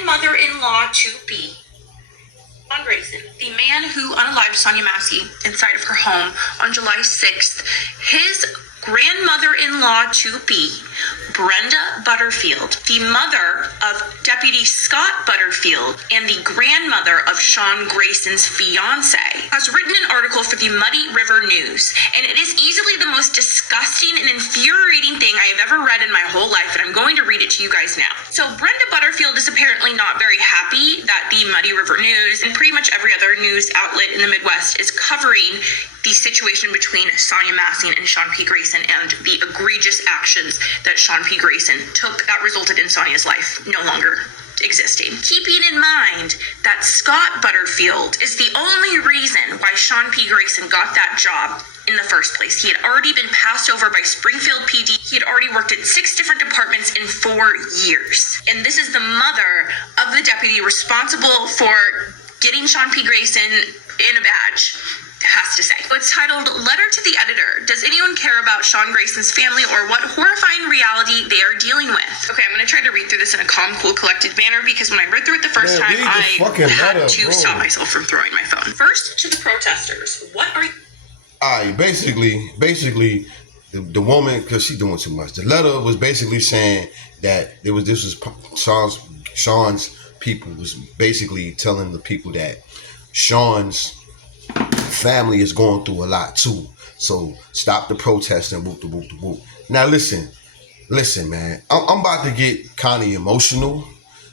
grandmother-in-law to be. Sean Grayson, the man who unalived Sonia Massey inside of her home on July 6th, his grandmother-in-law to be, Brenda Butterfield, the mother of Deputy Scott Butterfield and the grandmother of Sean Grayson's fiance, has written an article for the Muddy River News, and it is easily the most disgusting and infuriating thing I have ever read in my whole life, and I'm going to read it to you guys now. So Brenda Butterfield is apparently not very happy that the Muddy River News and pretty much every other news outlet in the Midwest is covering the situation between Sonia Massey and Sean P. Grayson and the egregious actions that Sean P. Grayson took that resulted in Sonia's life no longer existing. Keeping in mind that Scott Butterfield is the only reason why Sean P. Grayson got that job in the first place. He had already been passed over by Springfield PD. He had already worked at 6 different departments in 4 years. And this is the mother of the deputy responsible for getting Sean P. Grayson in a badge, has to say. It's titled, Letter to the Editor. Does anyone care about Sean Grayson's family or what horrifying reality they are dealing with? Okay, I'm going to try to read through this in a calm, cool, collected manner because when I read through it the first time, I had to stop myself from throwing my phone. First, to the protesters. What are you... Basically, the woman, because she's doing too much. The letter was basically saying that this was Sean's people was basically telling the people that Sean's family is going through a lot too. So stop the protest and whoop the whoop the whoop. Now listen, man. I'm about to get kind of emotional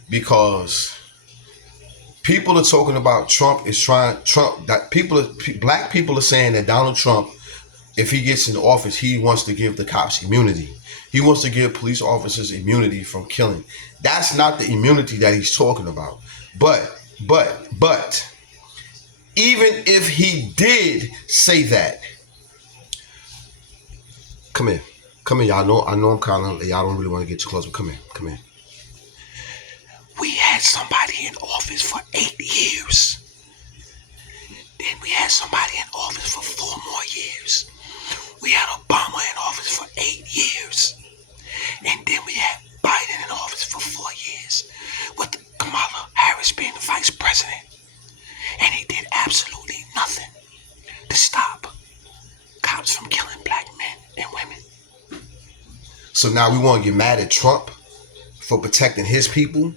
because people are talking about black people are saying that Donald Trump, if he gets in office, he wants to give the cops immunity. He wants to give police officers immunity from killing. That's not the immunity that he's talking about. But even if he did say that, come here, y'all. I know I'm kind of, y'all don't really want to get too close, but come here. We had somebody in office for 8 years. Then we had somebody in office for 4 more years. We had Obama in office for 8 years. And then we had Biden in office for 4 years with Kamala Harris being the vice president. And he did absolutely nothing to stop cops from killing black men and women. So now we want to get mad at Trump for protecting his people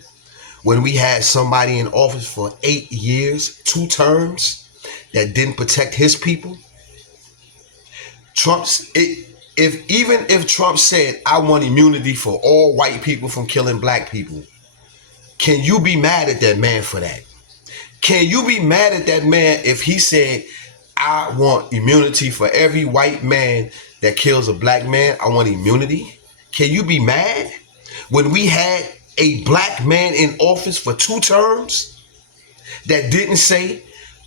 when we had somebody in office for 8 years, 2 terms, that didn't protect his people. If Trump said, I want immunity for all white people from killing black people, can you be mad at that man for that? Can you be mad at that man if he said, I want immunity for every white man that kills a black man? I want immunity. Can you be mad when we had a black man in office for 2 terms that didn't say,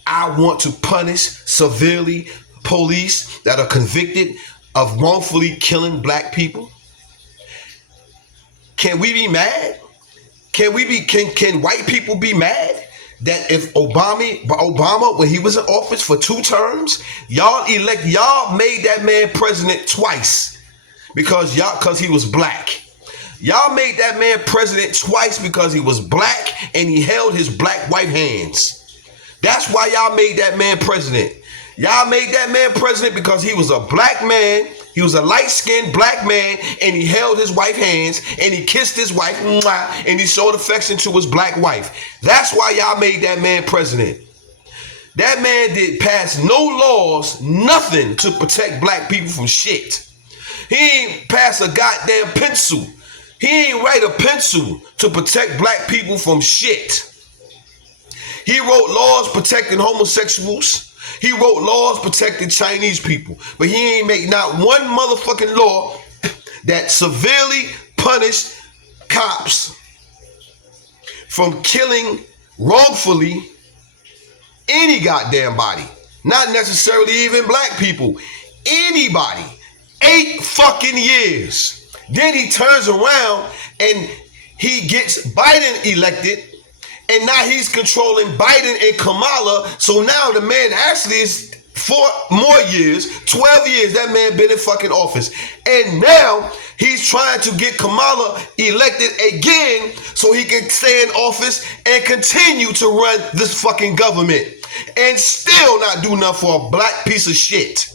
I want to punish severely police that are convicted of wrongfully killing black people? Can we be mad? Can white people be mad that if Obama, when he was in office for 2 terms, y'all made that man president twice because he was black. Y'all made that man president twice because he was black and he held his black wife hands. That's why y'all made that man president. Y'all made that man president because he was a black man. He was a light-skinned black man and he held his wife's hands and he kissed his wife and he showed affection to his black wife. That's why y'all made that man president. That man did pass no laws, nothing to protect black people from shit. He ain't pass a goddamn pencil. He ain't write a pencil to protect black people from shit. He wrote laws protecting homosexuals. He wrote laws protecting Chinese people. But he ain't make not one motherfucking law that severely punished cops from killing wrongfully any goddamn body. Not necessarily even black people. Anybody. 8 fucking years. Then he turns around and he gets Biden elected. And now he's controlling Biden and Kamala. So now the man actually is 4 more years, 12 years that man been in fucking office. And now he's trying to get Kamala elected again so he can stay in office and continue to run this fucking government and still not do nothing for a black piece of shit.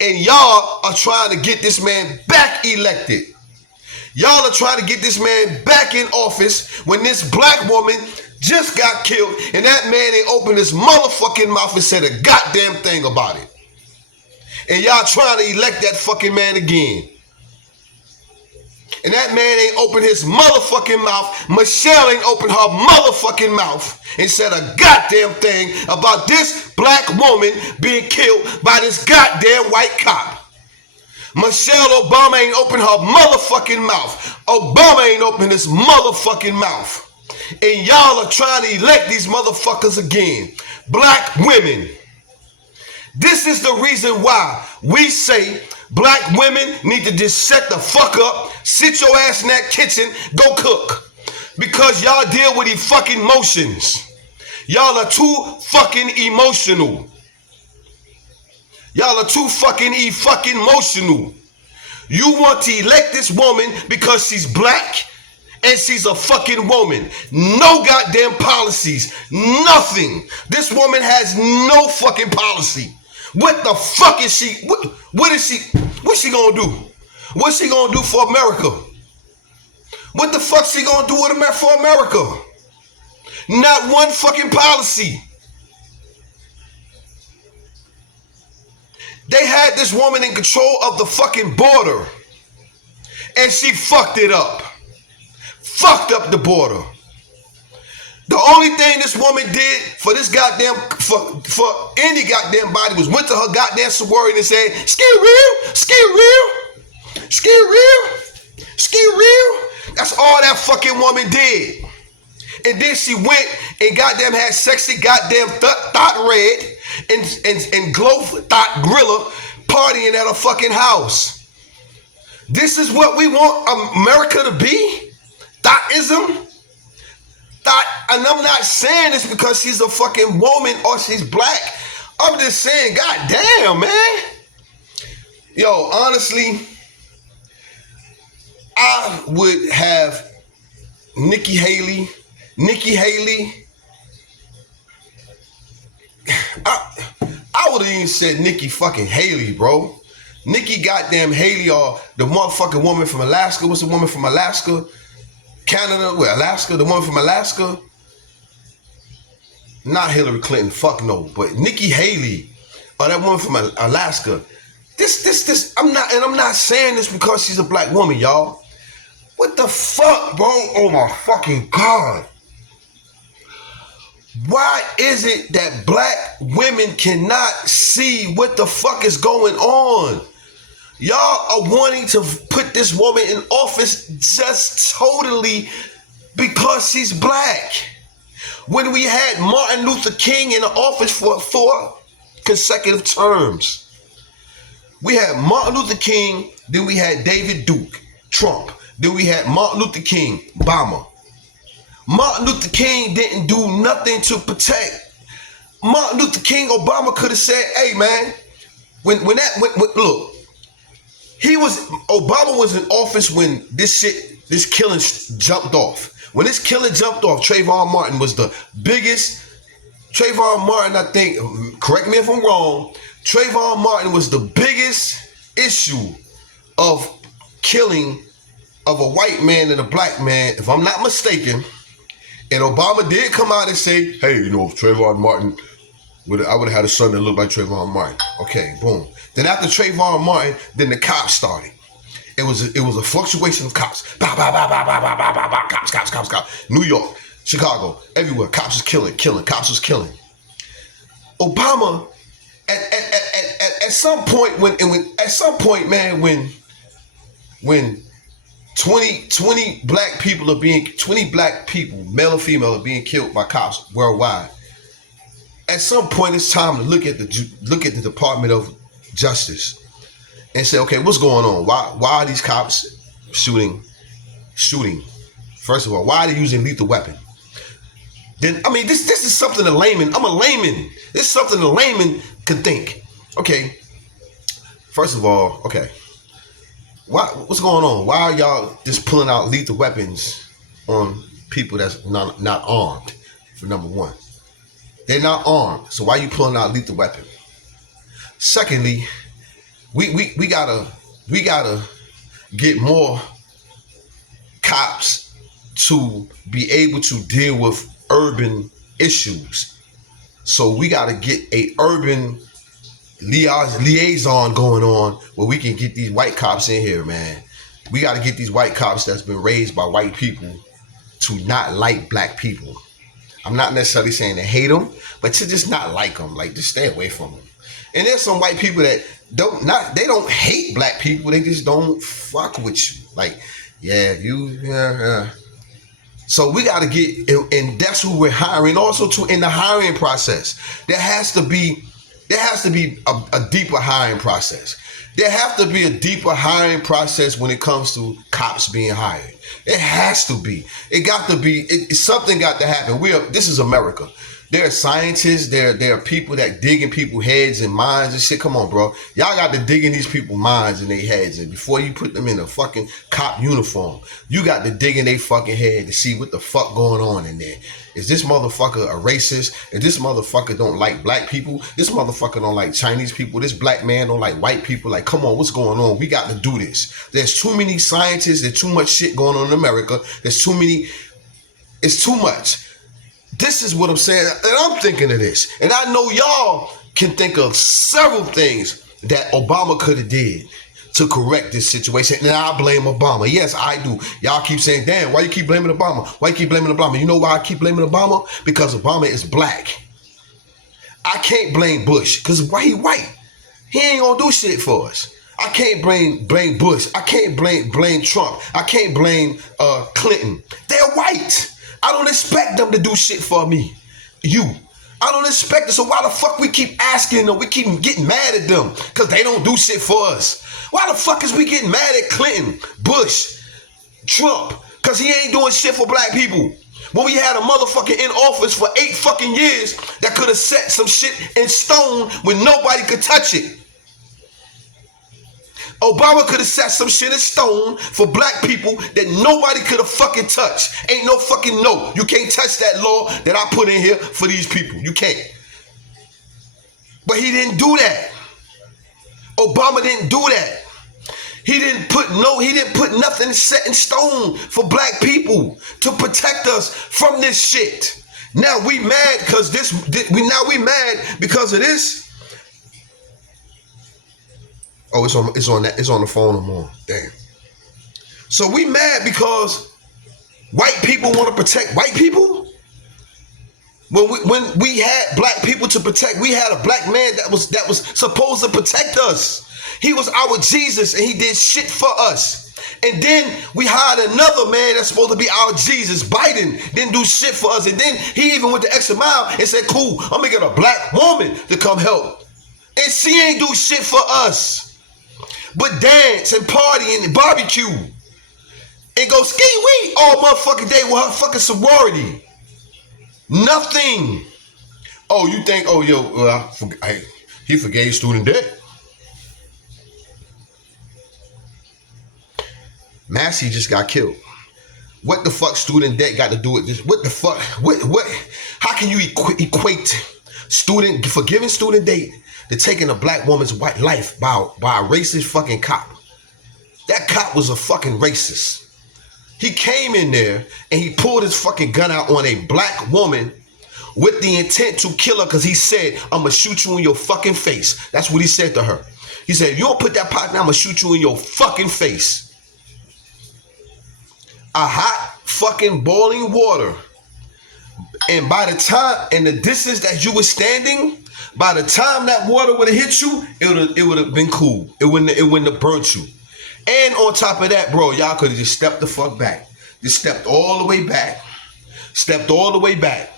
And y'all are trying to get this man back elected. Y'all are trying to get this man back in office when this black woman just got killed and that man ain't opened his motherfucking mouth and said a goddamn thing about it. And y'all trying to elect that fucking man again. And that man ain't opened his motherfucking mouth. Michelle ain't opened her motherfucking mouth and said a goddamn thing about this black woman being killed by this goddamn white cop. Michelle Obama ain't opened her motherfucking mouth. Obama ain't opened his motherfucking mouth. And y'all are trying to elect these motherfuckers again. Black women. This is the reason why we say black women need to just shut the fuck up, sit your ass in that kitchen, go cook. Because y'all deal with these fucking emotions. Y'all are too fucking emotional. Y'all are too fucking emotional. You want to elect this woman because she's black and she's a fucking woman. No goddamn policies. Nothing. This woman has no fucking policy. What the fuck is she? What's she gonna do? What's she gonna do for America? What the fuck she gonna do for America? Not one fucking policy. They had this woman in control of the fucking border. And she fucked it up. Fucked up the border. The only thing this woman did for this goddamn, for any goddamn body was went to her goddamn sorority and said, ski real, ski real, ski real, ski real. That's all that fucking woman did. And then she went and goddamn had sexy goddamn thought red and glow thought gorilla partying at a fucking house. This is what we want America to be? Thoughtism? And I'm not saying this because she's a fucking woman or she's black. I'm just saying, goddamn, man. Yo, honestly, I would have Nikki Haley. I would have even said Nikki fucking Haley, bro. Nikki goddamn Haley, or the motherfucking woman from Alaska. What's the woman from Alaska? Canada, Alaska, the woman from Alaska. Not Hillary Clinton, fuck no, but Nikki Haley, or that woman from Alaska. I'm not saying this because she's a black woman, y'all. What the fuck, bro? Oh my fucking God. Why is it that black women cannot see what the fuck is going on? Y'all are wanting to put this woman in office just totally because she's black. When we had Martin Luther King in the office for 4 consecutive terms. We had Martin Luther King, then we had David Duke, Trump. Then we had Martin Luther King, Obama. Martin Luther King didn't do nothing to protect. Martin Luther King, Obama could have said, hey man, when look, Obama was in office when this killing jumped off. When this killing jumped off, Trayvon Martin was the biggest. Trayvon Martin, I think, correct me if I'm wrong, Trayvon Martin was the biggest issue of killing of a white man and a black man, if I'm not mistaken. And Obama did come out and say, hey, if Trayvon Martin, I would have had a son that looked like Trayvon Martin. Okay, boom. Then after Trayvon Martin, then the cops started. It was a fluctuation of cops. Bow, bow, bow, bow, bow, bow, bow, bow, bow. Cops. New York, Chicago, everywhere. Cops was killing. Cops was killing. Obama, at some point, when 20 black people, male or female, are being killed by cops worldwide. At some point, it's time to look at the Department of Justice and say, okay, what's going on? Why are these cops shooting? First of all, why are they using lethal weapon? Then, this is something a layman. I'm a layman. This is something a layman could think. Okay, first of all, okay, what's going on? Why are y'all just pulling out lethal weapons on people that's not armed? For number one, they're not armed, so why are you pulling out lethal weapon? Secondly, we gotta get more cops to be able to deal with urban issues. So we gotta get a urban liaison going on where we can get these white cops in here, man. We got to get these white cops that's been raised by white people to not like black people. I'm not necessarily saying to hate them, but to just not like them, like just stay away from them. And there's some white people that they don't hate black people, they just don't fuck with you. Like, yeah. So we got to get, and that's who we're hiring. Also, to in the hiring process, there has to be a deeper hiring process. There have to be a deeper hiring process when it comes to cops being hired. It has to be. It got to be. Something got to happen. This is America. There are scientists. There are people that dig in people's heads and minds and shit. Come on, bro. Y'all got to dig in these people's minds and their heads. And before you put them in a fucking cop uniform, you got to dig in their fucking head to see what the fuck going on in there. Is this motherfucker a racist? If this motherfucker don't like black people, this motherfucker don't like Chinese people, this black man don't like white people. Like, come on, what's going on? We got to do this. There's too many scientists. There's too much shit going on in America. It's too much. This is what I'm saying, and I'm thinking of this. And I know y'all can think of several things that Obama could have did to correct this situation. And I blame Obama. Yes, I do. Y'all keep saying, damn, why you keep blaming Obama? Why you keep blaming Obama? You know why I keep blaming Obama? Because Obama is black. I can't blame Bush, because why he white? He ain't gonna do shit for us. I can't blame Bush. I can't blame Trump. I can't blame Clinton. They're white. I don't expect them to do shit for me. I don't expect it. So why the fuck we keep asking them? We keep getting mad at them because they don't do shit for us. Why the fuck is we getting mad at Clinton, Bush, Trump? Because he ain't doing shit for black people. When we had a motherfucker in office for 8 fucking years that could have set some shit in stone when nobody could touch it. Obama could have set some shit in stone for black people that nobody could have fucking touched. Ain't no fucking no. You can't touch that law that I put in here for these people. You can't. But he didn't do that. Obama didn't do that. He didn't put nothing set in stone for black people to protect us from this shit. Now we mad because we mad because of this. Oh, it's on the phone I'm on. Damn. So we mad because white people want to protect white people? When we had black people to protect, we had a black man that was supposed to protect us. He was our Jesus and he did shit for us. And then we hired another man that's supposed to be our Jesus. Biden didn't do shit for us. And then he even went the extra mile and said, cool, I'm gonna get a black woman to come help. And she ain't do shit for us. But dance and party and barbecue and go ski-wee all motherfucking day with her fucking sorority. Nothing. Oh, you think, oh, yo, he forgave student debt. Massey just got killed. What the fuck student debt got to do with this? What the fuck? What? How can you equate forgiving student debt to taking a black woman's white life by a racist fucking cop? That cop was a fucking racist. He came in there and he pulled his fucking gun out on a black woman with the intent to kill her because he said, I'm gonna shoot you in your fucking face. That's what he said to her. He said, if you don't put that pot down, I'm gonna shoot you in your fucking face. A hot fucking boiling water. And by the time, in the distance that you were standing, by the time that water would have hit you, it would have been cool. It wouldn't have burnt you. And on top of that, bro, y'all could have just stepped the fuck back. Just stepped all the way back. Stepped all the way back.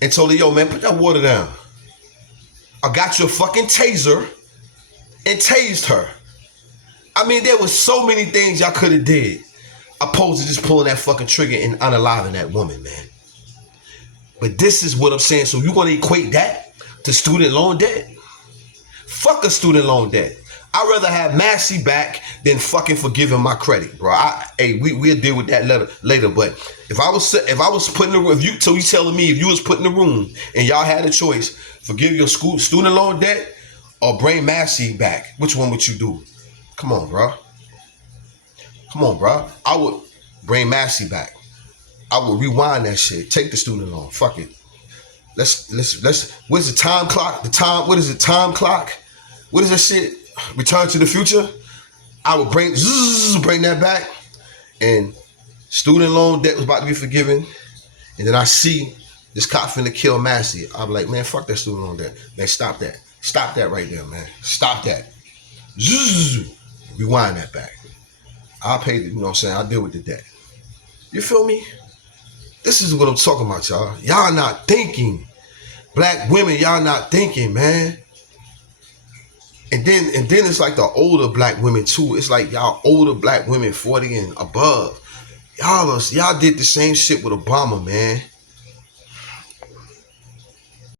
And told her, yo, man, put that water down. I got your fucking taser and tased her. I mean, there was so many things y'all could have did opposed to just pulling that fucking trigger and unaliving that woman, man. But this is what I'm saying. So you're going to equate that to student loan debt? Fuck a student loan debt. I'd rather have Massey back than fucking forgiving my credit, bro. We'll deal with that later. But if I was put in the room, you telling me if you was put in the room and y'all had a choice, forgive your student loan debt or bring Massey back, which one would you do? Come on, bro. I would bring Massey back. I would rewind that shit. Take the student loan. Fuck it. Let's. What's the time clock? What is it? Time clock? What is that shit? Return to the Future. I would bring that back, and student loan debt was about to be forgiven, and then I see this cop finna kill Massey. I'm like, man, fuck that student loan debt. Man, stop that right there, man. Stop that. Rewind that back. I'll pay the, you know what I'm saying? I'll deal with the debt. You feel me? This is what I'm talking about, y'all. Y'all not thinking. Black women, y'all not thinking, man. And then it's like the older black women too. It's like y'all older black women, 40 and above. Y'all did the same shit with Obama, man.